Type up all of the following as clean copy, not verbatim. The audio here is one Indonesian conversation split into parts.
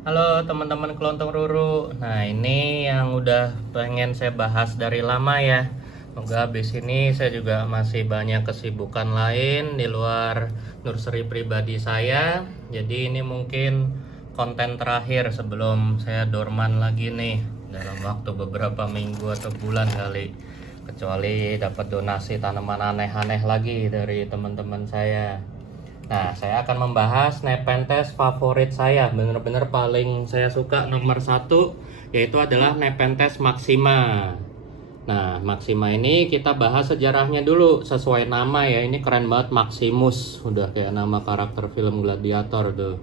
Halo teman-teman kelontong Ruru. Nah, ini yang udah pengen saya bahas dari lama ya. Semoga habis ini saya juga masih banyak kesibukan lain di luar nursery pribadi saya. Jadi ini mungkin konten terakhir sebelum saya dorman lagi nih dalam waktu beberapa minggu atau bulan kali. Kecuali dapat donasi tanaman aneh-aneh lagi dari teman-teman saya. Nah, saya akan membahas Nepenthes favorit saya, bener-bener paling saya suka nomor satu, yaitu adalah Nepenthes maxima. Nah, maxima ini kita bahas sejarahnya dulu, sesuai nama ya, ini keren banget Maximus, udah kayak nama karakter film Gladiator tuh.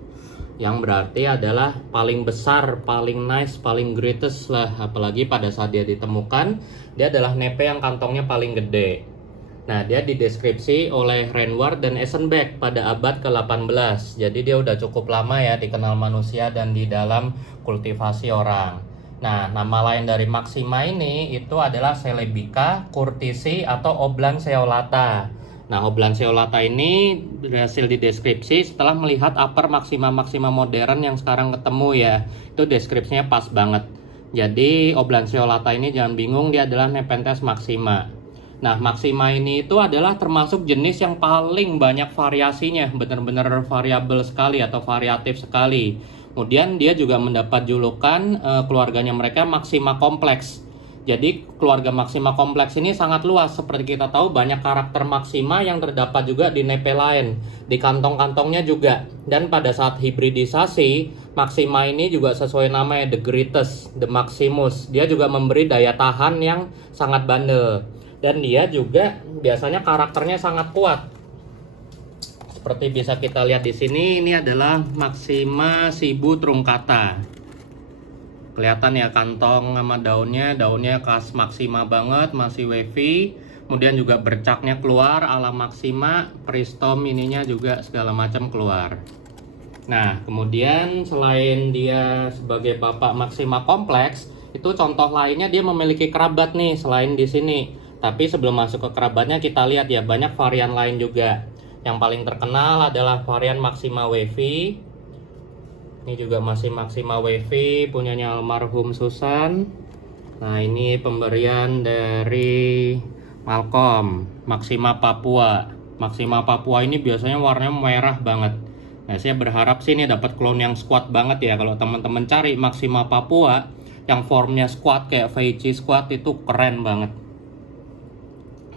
Yang berarti adalah paling besar, paling nice, paling greatest lah, apalagi pada saat dia ditemukan, dia adalah nepe yang kantongnya paling gede. Nah, dia dideskripsi oleh Renward dan Eisenberg pada abad ke-18. Jadi dia udah cukup lama ya dikenal manusia dan di dalam kultivasi orang. Nah, nama lain dari Maxima ini itu adalah Celebica, Curtisi, atau Oblanceolata. Nah, Oblanceolata ini berhasil dideskripsi setelah melihat upper Maxima-Maxima modern yang sekarang ketemu ya. Itu deskripsinya pas banget. Jadi, Oblanceolata ini jangan bingung, dia adalah Nepenthes maxima. Nah, maxima ini itu adalah termasuk jenis yang paling banyak variasinya, benar-benar variabel sekali atau variatif sekali. Kemudian dia juga mendapat julukan keluarganya mereka maxima kompleks. Jadi keluarga maxima kompleks ini sangat luas. Seperti kita tahu banyak karakter maxima yang terdapat juga di nepe lain, di kantong-kantongnya juga. Dan pada saat hibridisasi, maxima ini juga sesuai namanya the greatest, the maximus. Dia juga memberi daya tahan yang sangat bandel. Dan dia juga biasanya karakternya sangat kuat. Seperti bisa kita lihat di sini, ini adalah Maxima Shibu truncata. Kelihatan ya kantong sama daunnya khas Maxima banget, masih wavy. Kemudian juga bercaknya keluar ala Maxima, peristom ininya juga segala macam keluar. Nah, kemudian selain dia sebagai bapak Maxima kompleks, itu contoh lainnya dia memiliki kerabat nih selain di sini. Tapi sebelum masuk ke kerabatnya kita lihat ya banyak varian lain juga. Yang paling terkenal adalah varian Maxima wavy. Ini juga masih Maxima wavy punyanya almarhum Susan. Nah, ini pemberian dari Malcolm, Maxima Papua. Maxima Papua ini biasanya warnanya merah banget. Nah, saya berharap sih ini dapat klon yang squat banget ya. Kalau teman-teman cari Maxima Papua yang formnya squat kayak Feichi squat itu keren banget.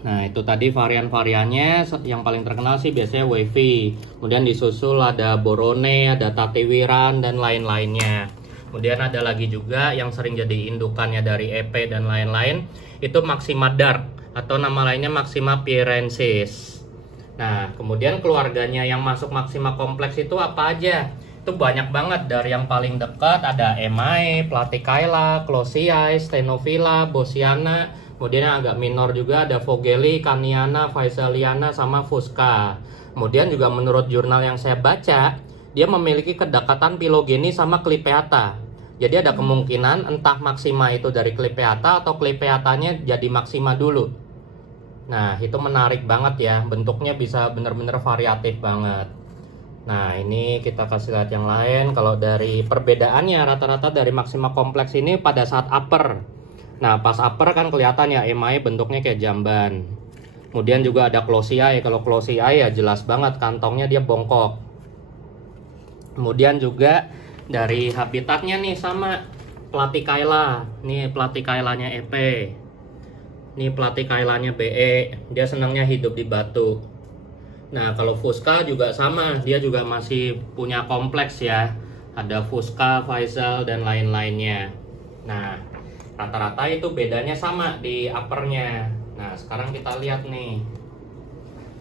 Nah, itu tadi varian-variannya. Yang paling terkenal sih biasanya wavy. Kemudian disusul ada borone, ada tatiwiran, dan lain-lainnya. Kemudian ada lagi juga yang sering jadi indukannya dari EP dan lain-lain. Itu Maxima dark atau nama lainnya Maxima pierensis. Nah, kemudian keluarganya yang masuk Maxima kompleks itu apa aja? Itu banyak banget. Dari yang paling dekat ada Emae, Platycaila, Closiae, Stenophila, Bosiana. Kemudian yang agak minor juga ada Vogeli, Caniana, Faisaliana, sama Fusca. Kemudian juga menurut jurnal yang saya baca, dia memiliki kedekatan filogeni sama Clipeata. Jadi ada kemungkinan entah Maxima itu dari Clipeata atau Clipeatanya jadi Maxima dulu. Nah, itu menarik banget ya. Bentuknya bisa benar-benar variatif banget. Nah, ini kita kasih lihat yang lain. Kalau dari perbedaannya rata-rata dari Maxima kompleks ini pada saat upper. Nah, pas upper kan kelihatan ya emae bentuknya kayak jamban. Kemudian juga ada Closiae. Kalau Closiae ya jelas banget kantongnya dia bongkok. Kemudian juga dari habitatnya nih sama Platycaila. Nih Platycailanya EP. Ini Platycailanya BE. Dia senangnya hidup di batu. Nah, kalau Fusca juga sama. Dia juga masih punya kompleks ya. Ada Fusca, Faisal, dan lain-lainnya. Nah, rata-rata itu bedanya sama di uppernya. Nah, sekarang kita lihat nih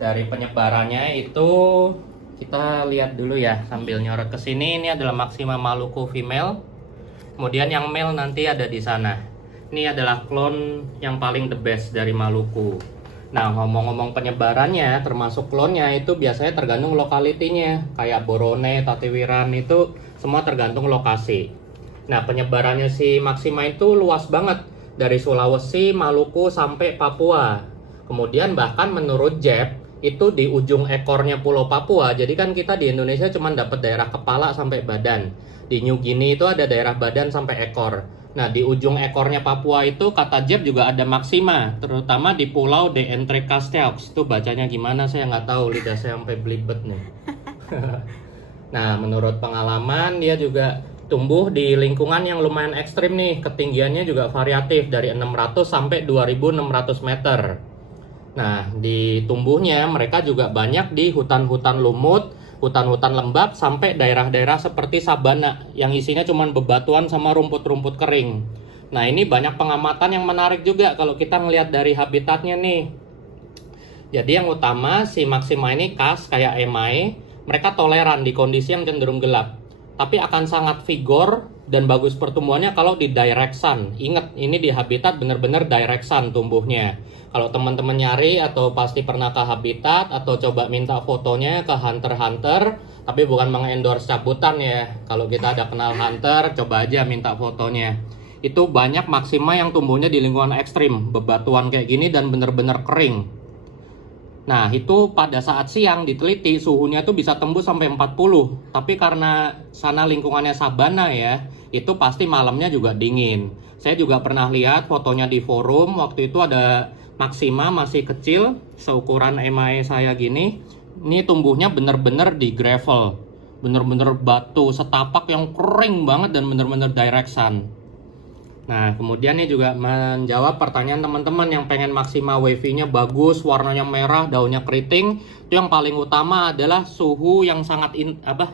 dari penyebarannya itu kita lihat dulu ya sambil nyorot ke sini. Ini adalah Maxima Maluku female. Kemudian yang male nanti ada di sana. Ini adalah klon yang paling the best dari Maluku. Nah, ngomong-ngomong penyebarannya termasuk klonnya itu biasanya tergantung lokalitinya. Kayak Borone, Tatiwiran itu semua tergantung lokasi. Nah, penyebarannya si Maxima itu luas banget. Dari Sulawesi, Maluku, sampai Papua. Kemudian bahkan menurut Jeb, itu di ujung ekornya Pulau Papua. Jadi kan kita di Indonesia cuma dapat daerah kepala sampai badan. Di New Guinea itu ada daerah badan sampai ekor. Nah, di ujung ekornya Papua itu kata Jeb juga ada maksima, terutama di Pulau de Entrecasteaux. Itu bacanya gimana saya nggak tahu, lidah saya sampai belibet nih. Nah, menurut pengalaman dia juga tumbuh di lingkungan yang lumayan ekstrim nih. Ketinggiannya juga variatif dari 600 sampai 2600 meter. Nah, di tumbuhnya mereka juga banyak di hutan-hutan lumut, hutan-hutan lembab, sampai daerah-daerah seperti sabana yang isinya cuma bebatuan sama rumput-rumput kering. Nah, ini banyak pengamatan yang menarik juga kalau kita ngelihat dari habitatnya nih. Jadi yang utama si maksima ini khas kayak emae, mereka toleran di kondisi yang cenderung gelap. Tapi akan sangat vigor dan bagus pertumbuhannya kalau di direct sun. Ingat, ini di habitat bener-bener direct sun tumbuhnya. Kalau teman-teman nyari atau pasti pernah ke habitat atau coba minta fotonya ke hunter-hunter, tapi bukan mengendorse cabutan ya. Kalau kita ada kenal hunter, coba aja minta fotonya. Itu banyak maksima yang tumbuhnya di lingkungan ekstrim, bebatuan kayak gini dan bener-bener kering. Nah, itu pada saat siang diteliti suhunya tuh bisa tembus sampai 40. Tapi karena sana lingkungannya sabana ya, itu pasti malamnya juga dingin. Saya juga pernah lihat fotonya di forum, waktu itu ada maksima masih kecil, seukuran emae saya gini. Ini tumbuhnya bener-bener di gravel. Bener-bener batu setapak yang kering banget dan bener-bener direct sun. Nah, kemudian ini juga menjawab pertanyaan teman-teman yang pengen maksima wavy-nya bagus, warnanya merah, daunnya keriting. Itu yang paling utama adalah suhu yang sangat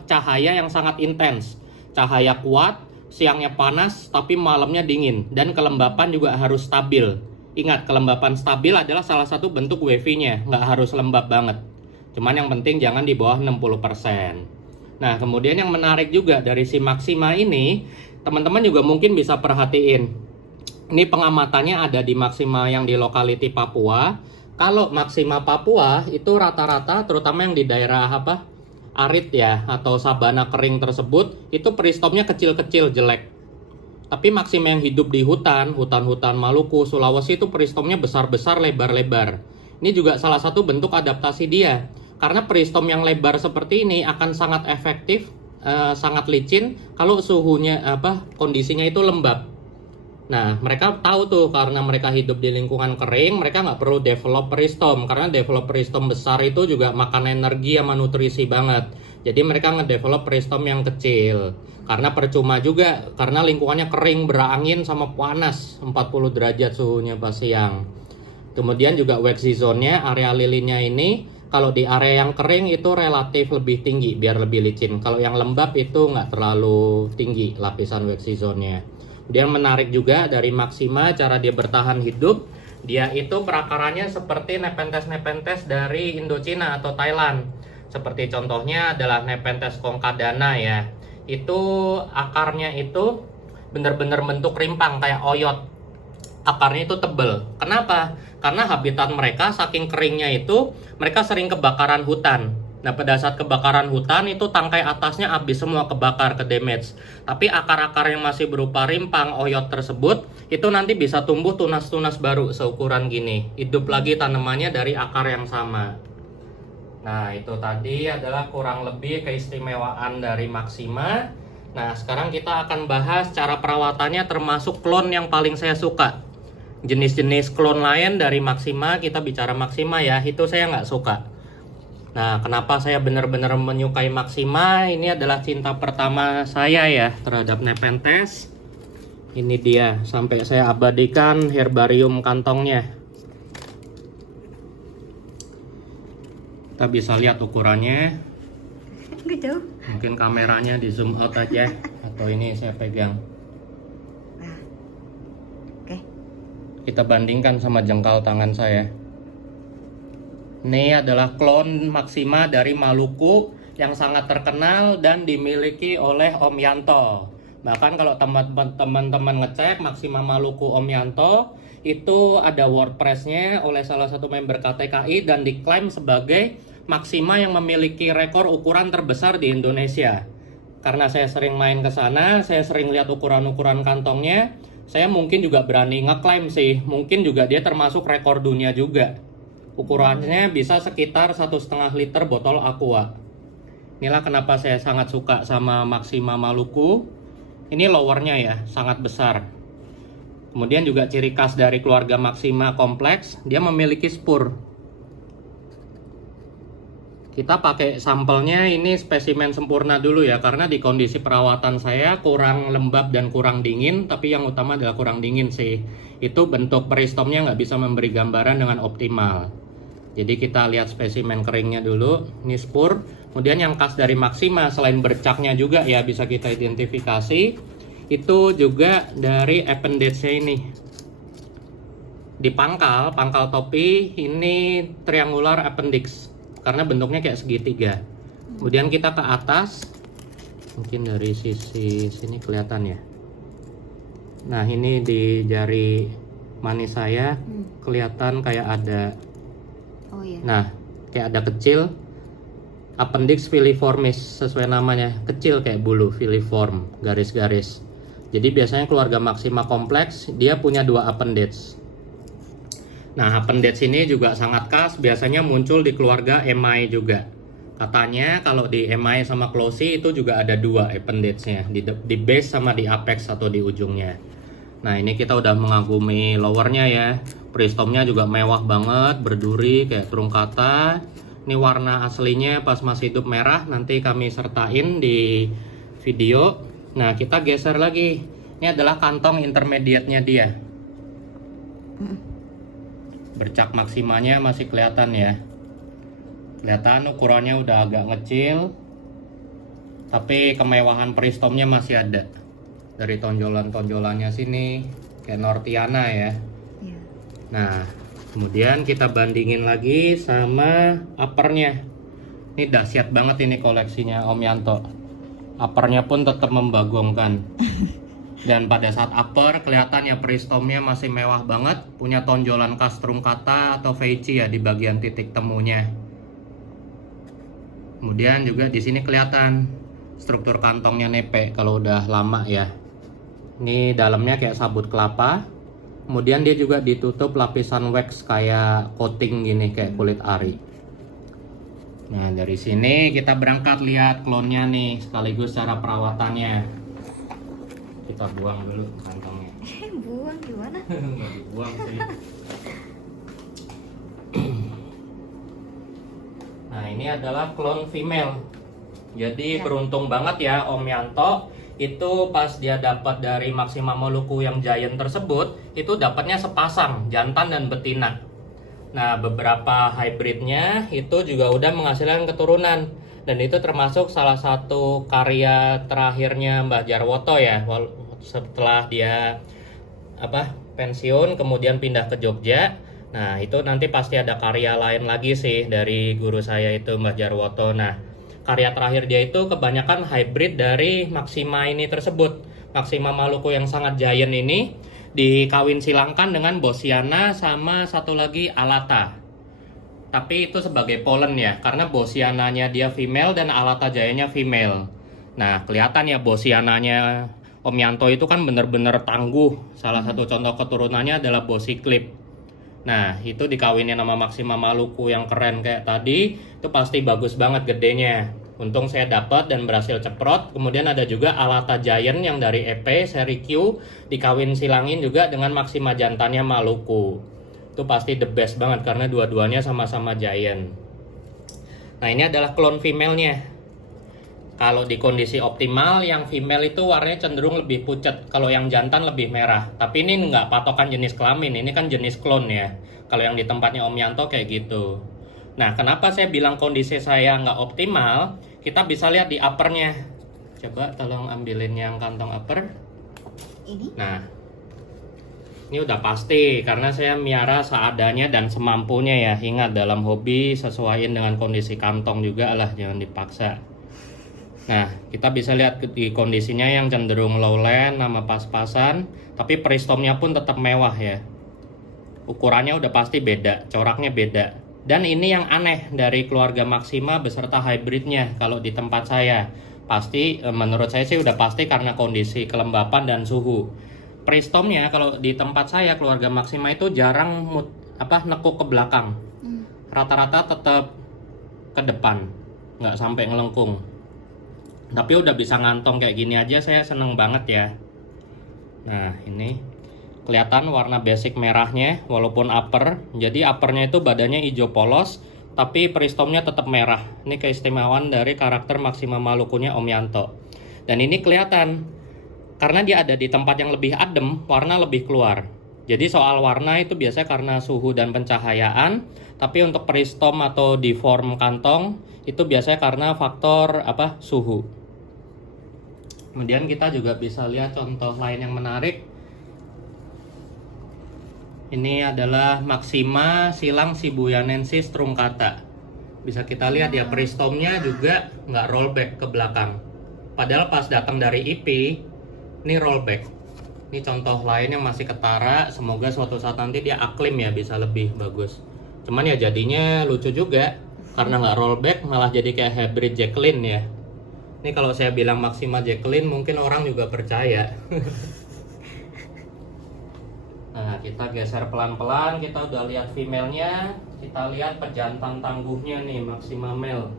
cahaya yang sangat intens. Cahaya kuat, siangnya panas, tapi malamnya dingin. Dan kelembapan juga harus stabil. Ingat, kelembapan stabil adalah salah satu bentuk wavy-nya, nggak harus lembab banget. Cuman yang penting jangan di bawah 60%. Nah, kemudian yang menarik juga dari si maksima ini, teman-teman juga mungkin bisa perhatiin. Ini pengamatannya ada di maksima yang di lokality Papua. Kalau maksima Papua itu rata-rata terutama yang di daerah arid ya atau sabana kering tersebut, itu peristomnya kecil-kecil jelek. Tapi maksima yang hidup di hutan-hutan Maluku, Sulawesi itu peristomnya besar-besar, lebar-lebar. Ini juga salah satu bentuk adaptasi dia. Karena peristom yang lebar seperti ini akan sangat efektif, sangat licin kalau suhunya kondisinya itu lembab. Nah, mereka tahu tuh karena mereka hidup di lingkungan kering, mereka nggak perlu develop peristom karena develop peristom besar itu juga makan energi sama nutrisi banget. Jadi mereka ngedevelop peristom yang kecil. Karena percuma juga karena lingkungannya kering, berangin sama panas, 40 derajat suhunya pas siang. Kemudian juga waxy zone-nya, area lilinnya ini kalau di area yang kering itu relatif lebih tinggi biar lebih licin. Kalau yang lembab itu nggak terlalu tinggi lapisan waxy zone-nya. Dia menarik juga dari maksima cara dia bertahan hidup. Dia itu perakarannya seperti Nepenthes dari Indochina atau Thailand. Seperti contohnya adalah Nepenthes concadana ya. Itu akarnya itu benar-benar bentuk rimpang kayak oyot. Akarnya itu tebel. Kenapa? Karena habitat mereka saking keringnya itu mereka sering kebakaran hutan. Nah, pada saat kebakaran hutan itu tangkai atasnya habis semua kebakar, ke damage. Tapi akar-akar yang masih berupa rimpang oyot tersebut itu nanti bisa tumbuh tunas-tunas baru seukuran gini. Hidup lagi tanamannya dari akar yang sama. Nah, itu tadi adalah kurang lebih keistimewaan dari maksima. Nah, sekarang kita akan bahas cara perawatannya termasuk klon yang paling saya suka. Jenis-jenis klon lain dari maksima, kita bicara maksima ya, itu saya nggak suka. Nah, kenapa saya benar-benar menyukai maksima? Ini adalah cinta pertama saya ya terhadap Nepenthes. Ini dia, sampai saya abadikan herbarium kantongnya. Kita bisa lihat ukurannya. Gitu. Mungkin kameranya di zoom out aja, atau ini saya pegang. Kita bandingkan sama jengkal tangan saya. Ini adalah klon maksima dari Maluku yang sangat terkenal dan dimiliki oleh Om Yanto. Bahkan kalau teman-teman ngecek maksima Maluku Om Yanto, itu ada WordPress-nya oleh salah satu member KTKI dan diklaim sebagai maksima yang memiliki rekor ukuran terbesar di Indonesia. Karena saya sering main ke sana, saya sering lihat ukuran-ukuran kantongnya. Saya mungkin juga berani ngeklaim sih, mungkin juga dia termasuk rekor dunia juga. Ukurannya bisa sekitar 1,5 liter botol Aqua. Inilah kenapa saya sangat suka sama Maxima Maluku. Ini lowernya ya, sangat besar. Kemudian juga ciri khas dari keluarga Maxima kompleks, dia memiliki spur. Kita pakai sampelnya ini spesimen sempurna dulu ya, karena di kondisi perawatan saya kurang lembab dan kurang dingin, tapi yang utama adalah kurang dingin sih. Itu bentuk peristomnya nggak bisa memberi gambaran dengan optimal. Jadi kita lihat spesimen keringnya dulu, ini spur. Kemudian yang khas dari Maxima selain bercaknya juga ya bisa kita identifikasi, itu juga dari appendage-nya ini. Di pangkal topi ini triangular appendix karena bentuknya kayak segitiga. Kemudian kita ke atas, mungkin dari sisi sini kelihatan ya. Nah ini di jari manis saya kelihatan kayak ada. Oh iya. Nah kayak ada kecil. Appendix filiformis sesuai namanya, kecil kayak bulu, filiform, garis-garis. Jadi biasanya keluarga Maxima kompleks dia punya 2 appendage. Nah, appendage ini juga sangat khas, biasanya muncul di keluarga emae juga. Katanya kalau di emae sama closey itu juga ada 2 appendage-nya, di base sama di apex atau di ujungnya. Nah, ini kita udah mengagumi lowernya ya. Peristomnya juga mewah banget, berduri kayak truncata. Ini warna aslinya pas masih hidup merah, nanti kami sertain di video. Nah, kita geser lagi. Ini adalah kantong intermediate-nya dia. Bercak maksimanya masih kelihatan ya. Kelihatan ukurannya udah agak ngecil, tapi kemewahan peristomnya masih ada. Dari tonjolan-tonjolannya sini kayak Nortiana ya. Iya. Nah, kemudian kita bandingin lagi sama uppernya. Ini dahsyat banget ini koleksinya Om Yanto. Uppernya pun tetap membagongkan. Dan pada saat upper kelihatan ya peristomnya masih mewah banget, punya tonjolan khas truncata atau veici ya di bagian titik temunya. Kemudian juga di sini kelihatan struktur kantongnya nepe kalau udah lama ya. Ini dalamnya kayak sabut kelapa. Kemudian dia juga ditutup lapisan wax kayak coating gini kayak kulit ari. Nah dari sini kita berangkat lihat klonnya nih sekaligus cara perawatannya. Kita buang dulu kantongnya. Buang gimana? Nggak dibuang sih. Nah ini adalah klon female. Jadi beruntung banget ya Om Yanto. Itu pas dia dapat dari Maxima Maluku yang giant tersebut, itu dapatnya sepasang jantan dan betina. Nah beberapa hybridnya itu juga udah menghasilkan keturunan, dan itu termasuk salah satu karya terakhirnya Mbah Jarwoto ya. Setelah dia pensiun kemudian pindah ke Jogja. Nah itu nanti pasti ada karya lain lagi sih dari guru saya itu Mbah Jarwoto. Nah karya terakhir dia itu kebanyakan hybrid dari Maxima ini tersebut. Maxima Maluku yang sangat giant ini dikawin silangkan dengan Bosiana sama satu lagi Alata. Tapi itu sebagai pollen ya, karena Bosiananya dia female dan Alata Jayanya female. Nah kelihatan ya Bosiananya Om Yanto itu kan bener-bener tangguh. Salah satu contoh keturunannya adalah Bosi Clip. Nah itu dikawinin sama Maxima Maluku yang keren kayak tadi, itu pasti bagus banget gedenya. Untung saya dapat dan berhasil ceprot. Kemudian ada juga Alata Giant yang dari EP seri Q dikawin silangin juga dengan Maxima jantannya Maluku. Itu pasti the best banget karena dua-duanya sama-sama giant. Nah ini adalah klon female-nya. Kalau di kondisi optimal, yang female itu warnanya cenderung lebih pucat. Kalau yang jantan lebih merah. Tapi ini nggak patokan jenis kelamin, ini kan jenis klon ya. Kalau yang di tempatnya Om Yanto kayak gitu. Nah, kenapa saya bilang kondisi saya nggak optimal? Kita bisa lihat di uppernya. Coba tolong ambilin yang kantong upper. Ini? Nah, ini udah pasti karena saya miara seadanya dan semampunya ya. Ingat dalam hobi sesuaiin dengan kondisi kantong juga lah, jangan dipaksa. Nah, kita bisa lihat di kondisinya yang cenderung lowland sama pas-pasan, tapi peristomnya pun tetap mewah ya. Ukurannya udah pasti beda, coraknya beda. Dan ini yang aneh dari keluarga Maxima beserta hybridnya kalau di tempat saya. Pasti menurut saya sih udah pasti karena kondisi kelembapan dan suhu. Peristomnya kalau di tempat saya keluarga Maxima itu jarang nekuk ke belakang. rata-rata tetap ke depan, nggak sampai ngelengkung. Tapi udah bisa ngantong kayak gini aja saya seneng banget ya. Nah ini kelihatan warna basic merahnya walaupun upper. Jadi uppernya itu badannya hijau polos, tapi peristomnya tetap merah. Ini keistimewaan dari karakter Maxima Malukunya Om Yanto. Dan ini kelihatan karena dia ada di tempat yang lebih adem, warna lebih keluar. Jadi soal warna itu biasanya karena suhu dan pencahayaan, tapi untuk peristom atau deform kantong itu biasanya karena faktor suhu. Kemudian kita juga bisa lihat contoh lain yang menarik. Ini adalah Maxima silang Shibuyanensis truncata. Bisa kita lihat ya, peristomnya juga nggak rollback ke belakang. Padahal pas datang dari IP, ini rollback. Ini contoh lain yang masih ketara. Semoga suatu saat nanti dia aklim ya, bisa lebih bagus. Cuman ya jadinya lucu juga, karena nggak rollback malah jadi kayak hybrid Jacqueline ya. Ini kalau saya bilang Maxima Jacqueline mungkin orang juga percaya. Nah, kita geser pelan-pelan, kita udah lihat female-nya, kita lihat pejantan tangguhnya nih, Maxima male.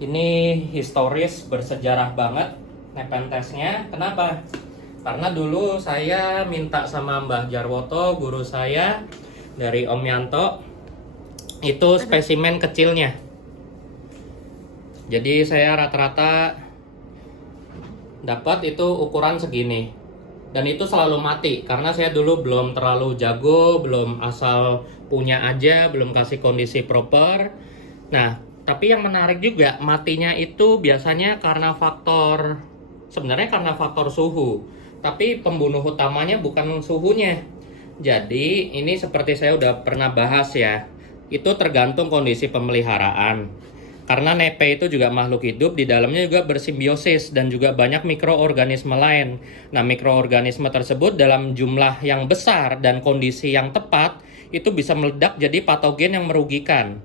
Ini historis bersejarah banget Nepenthes-nya. Kenapa? Karena dulu saya minta sama Mbah Jarwoto, guru saya dari Om Yanto, itu spesimen kecilnya. Jadi saya rata-rata dapat itu ukuran segini, dan itu selalu mati karena saya dulu belum terlalu jago, belum asal punya aja, belum kasih kondisi proper. Nah, tapi yang menarik juga matinya itu biasanya karena sebenarnya karena faktor suhu, tapi pembunuh utamanya bukan suhunya. Jadi ini seperti saya udah pernah bahas ya, itu tergantung kondisi pemeliharaan. Karena nepe itu juga makhluk hidup, di dalamnya juga bersimbiosis dan juga banyak mikroorganisme lain. Nah, mikroorganisme tersebut dalam jumlah yang besar dan kondisi yang tepat, itu bisa meledak jadi patogen yang merugikan.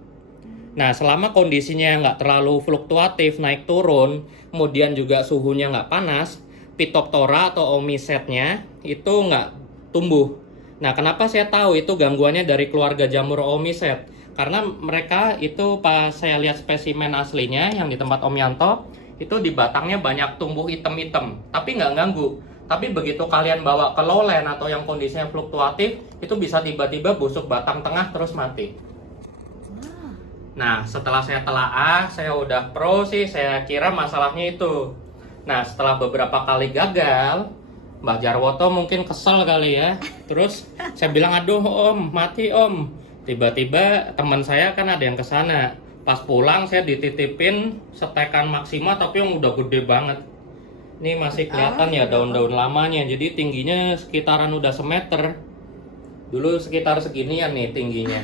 Nah, selama kondisinya nggak terlalu fluktuatif, naik turun, kemudian juga suhunya nggak panas, Phytophthora atau omisetnya itu nggak tumbuh. Nah, kenapa saya tahu itu gangguannya dari keluarga jamur omiset? Karena mereka itu pas saya lihat spesimen aslinya yang di tempat Om Yanto, itu di batangnya banyak tumbuh item-item, tapi nggak ganggu. Tapi begitu kalian bawa ke lowland atau yang kondisinya fluktuatif, itu bisa tiba-tiba busuk batang tengah terus mati. Nah, setelah saya telaah, saya udah pro sih, saya kira masalahnya itu. Nah, setelah beberapa kali gagal, Mbah Jarwoto mungkin kesel kali ya. Terus saya bilang, aduh Om, mati Om. Tiba-tiba teman saya kan ada yang kesana. Pas pulang saya dititipin setekan Maxima tapi yang udah gede banget. Ini masih kelihatan ya daun-daun lamanya. Jadi tingginya sekitaran udah semeter. Dulu sekitar seginian nih tingginya.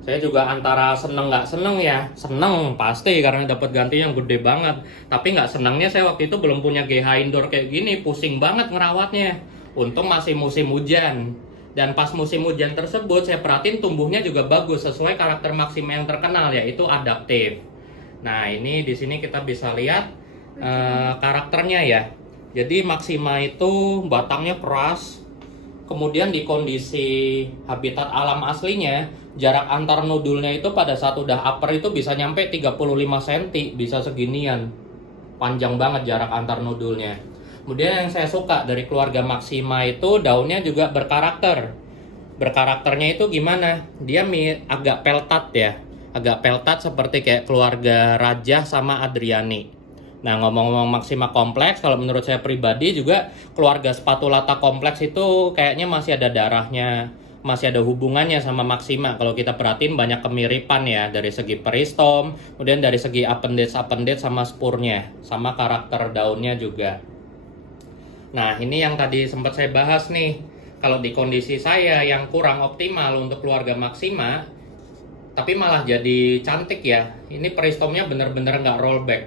Saya juga antara seneng nggak seneng ya. Seneng pasti karena dapat ganti yang gede banget. Tapi nggak senengnya saya waktu itu belum punya GH indoor kayak gini. Pusing banget ngerawatnya. Untung masih musim hujan. Dan pas musim hujan tersebut saya perhatiin tumbuhnya juga bagus sesuai karakter Maxima yang terkenal, yaitu adaptif. Nah, ini di sini kita bisa lihat karakternya ya. Jadi Maxima itu batangnya keras. Kemudian di kondisi habitat alam aslinya, jarak antar nodulnya itu pada saat udah upper itu bisa nyampe 35 cm, bisa seginian. Panjang banget jarak antar nodulnya. Kemudian yang saya suka dari keluarga Maxima itu daunnya juga berkarakter. Berkarakternya itu gimana? Dia agak peltat ya. Agak peltat seperti kayak keluarga Raja sama Adriani. Nah, ngomong-ngomong Maxima kompleks, kalau menurut saya pribadi juga keluarga Spatulata kompleks itu kayaknya masih ada darahnya, masih ada hubungannya sama Maxima. Kalau kita perhatiin banyak kemiripan ya dari segi peristom, kemudian dari segi appendage sama spurnya, sama karakter daunnya juga. Nah, ini yang tadi sempat saya bahas nih. Kalau di kondisi saya yang kurang optimal untuk keluarga Maxima, tapi malah jadi cantik ya. Ini peristomnya bener-bener nggak rollback.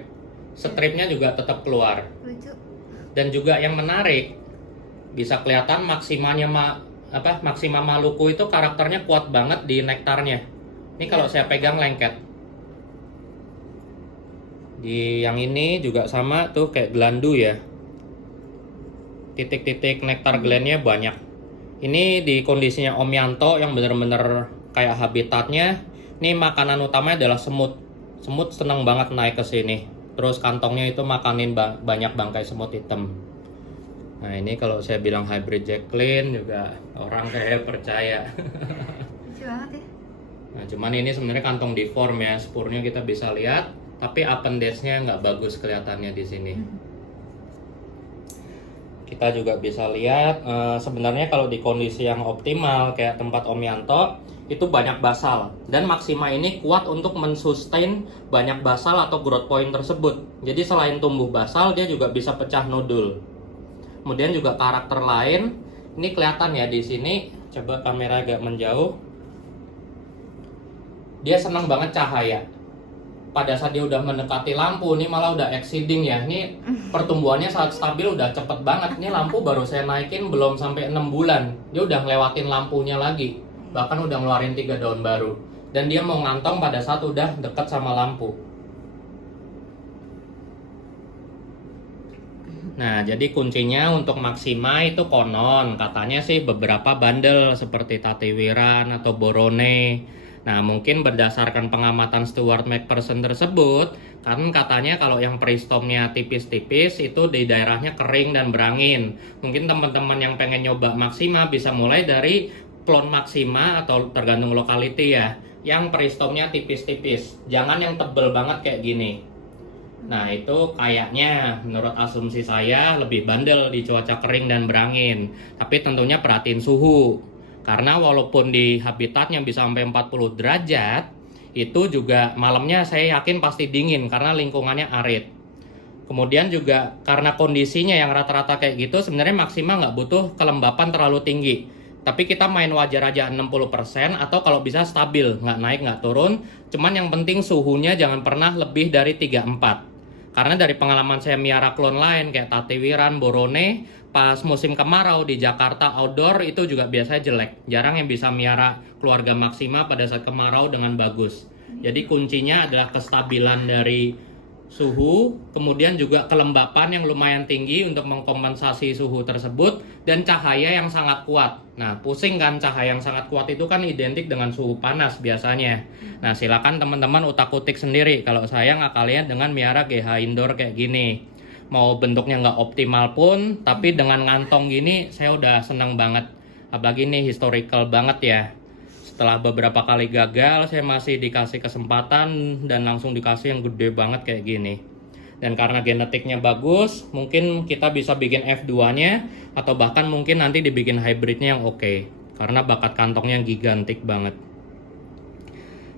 Stripnya juga tetap keluar. Lucu. Dan juga yang menarik, bisa kelihatan Maxima Maluku itu karakternya kuat banget di nektarnya. Ini kalau saya pegang lengket. Di yang ini juga sama tuh kayak gelandu ya. Titik-titik nektar glandnya banyak. Ini di kondisinya Om Yanto yang bener-bener kayak habitatnya. Ini makanan utamanya adalah semut. Semut seneng banget naik ke sini. Terus kantongnya itu makanin banyak bangkai semut hitam. Nah ini kalau saya bilang hybrid Jacqueline juga orang kayak percaya. Lucu banget ya. Nah cuman ini sebenarnya kantong deform ya, spurnya kita bisa lihat, tapi appendage-nya nggak bagus kelihatannya di sini. Kita juga bisa lihat sebenarnya kalau di kondisi yang optimal kayak tempat Om Yanto itu banyak basal, dan Maxima ini kuat untuk mensustain banyak basal atau growth point tersebut. Jadi selain tumbuh basal, dia juga bisa pecah nodul. Kemudian juga karakter lain, ini kelihatan ya di sini. Coba kamera agak menjauh. Dia senang banget cahaya. Pada saat dia udah mendekati lampu, ini malah udah exceeding ya. Ini pertumbuhannya saat stabil udah cepet banget. Ini lampu baru saya naikin belum sampai 6 bulan. Dia udah ngelewatin lampunya lagi. Bahkan udah ngeluarin 3 daun baru. Dan dia mau ngantong pada saat udah deket sama lampu. Nah, jadi kuncinya untuk Maxima itu konon katanya sih beberapa bandel seperti Tatiwiran atau Borone. Nah, mungkin berdasarkan pengamatan Stuart McPherson tersebut, kan katanya kalau yang peristomnya tipis-tipis itu di daerahnya kering dan berangin. Mungkin teman-teman yang pengen nyoba Maxima bisa mulai dari klon Maxima atau tergantung lokality ya, yang peristomnya tipis-tipis. Jangan yang tebel banget kayak gini. Nah, itu kayaknya menurut asumsi saya lebih bandel di cuaca kering dan berangin. Tapi tentunya perhatiin suhu. Karena walaupun di habitatnya bisa sampai 40 derajat, itu juga malamnya saya yakin pasti dingin karena lingkungannya arid. Kemudian juga karena kondisinya yang rata-rata kayak gitu, sebenarnya Maxima nggak butuh kelembapan terlalu tinggi. Tapi kita main wajar aja 60% atau kalau bisa stabil, nggak naik nggak turun. Cuman yang penting suhunya jangan pernah lebih dari 34. Karena dari pengalaman saya miara klon lain kayak Tatiwiran, Borone, pas musim kemarau di Jakarta outdoor itu juga biasanya jelek. Jarang yang bisa miara keluarga Maxima pada saat kemarau dengan bagus. Jadi kuncinya adalah kestabilan dari suhu, kemudian juga kelembapan yang lumayan tinggi untuk mengkompensasi suhu tersebut, dan cahaya yang sangat kuat. Nah, pusing kan, cahaya yang sangat kuat itu kan identik dengan suhu panas biasanya. Nah, silakan teman-teman utak-utik sendiri. Kalau saya ngakalinya dengan miara GH indoor kayak gini. Mau bentuknya nggak optimal pun, tapi dengan ngantong gini saya udah seneng banget. Apalagi ini historical banget ya. Setelah beberapa kali gagal, saya masih dikasih kesempatan dan langsung dikasih yang gede banget kayak gini. Dan karena genetiknya bagus, mungkin kita bisa bikin F2-nya atau bahkan mungkin nanti dibikin hybridnya yang oke. Karena bakat kantongnya yang gigantik banget.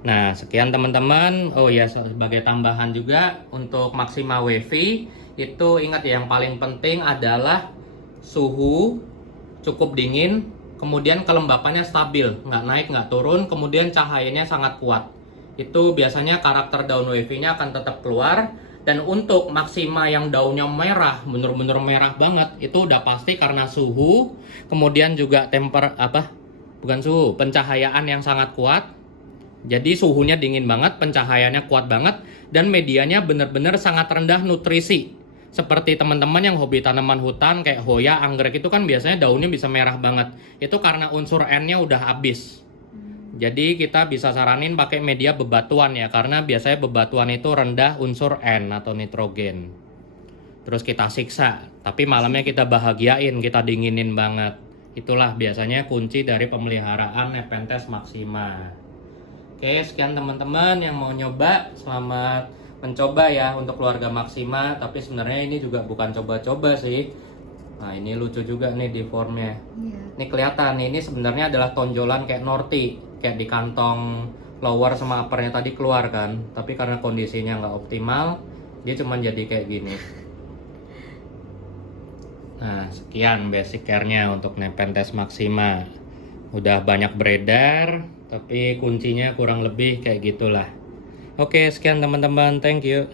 Nah, sekian teman-teman. Oh ya, sebagai tambahan juga untuk Maxima Wavy, itu ingat ya, yang paling penting adalah suhu cukup dingin, kemudian kelembapannya stabil, nggak naik nggak turun, kemudian cahayanya sangat kuat. Itu biasanya karakter daun wavy-nya akan tetap keluar. Dan untuk Maxima yang daunnya merah, bener-bener merah banget, itu udah pasti karena suhu, kemudian juga bukan suhu, pencahayaan yang sangat kuat. Jadi suhunya dingin banget, pencahayaannya kuat banget, dan medianya bener-bener sangat rendah nutrisi. Seperti teman-teman yang hobi tanaman hutan kayak Hoya, anggrek itu kan biasanya daunnya bisa merah banget. Itu karena unsur N-nya udah habis. Jadi kita bisa saranin pakai media bebatuan ya, karena biasanya bebatuan itu rendah unsur N atau nitrogen. Terus kita siksa, tapi malamnya kita bahagiain, kita dinginin banget. Itulah biasanya kunci dari pemeliharaan Nepenthes maxima. Oke, sekian teman-teman yang mau nyoba, selamat mencoba ya untuk keluarga Maxima. Tapi sebenarnya ini juga bukan coba-coba sih. Nah, ini lucu juga nih deformnya. Ini kelihatan, ini sebenarnya adalah tonjolan kayak Norti, kayak di kantong lower sama uppernya tadi keluar kan. Tapi karena kondisinya nggak optimal, dia cuma jadi kayak gini. Nah, sekian basic care-nya untuk Nepenthes maxima. Udah banyak beredar, tapi kuncinya kurang lebih kayak gitulah. Oke, sekian teman-teman, thank you.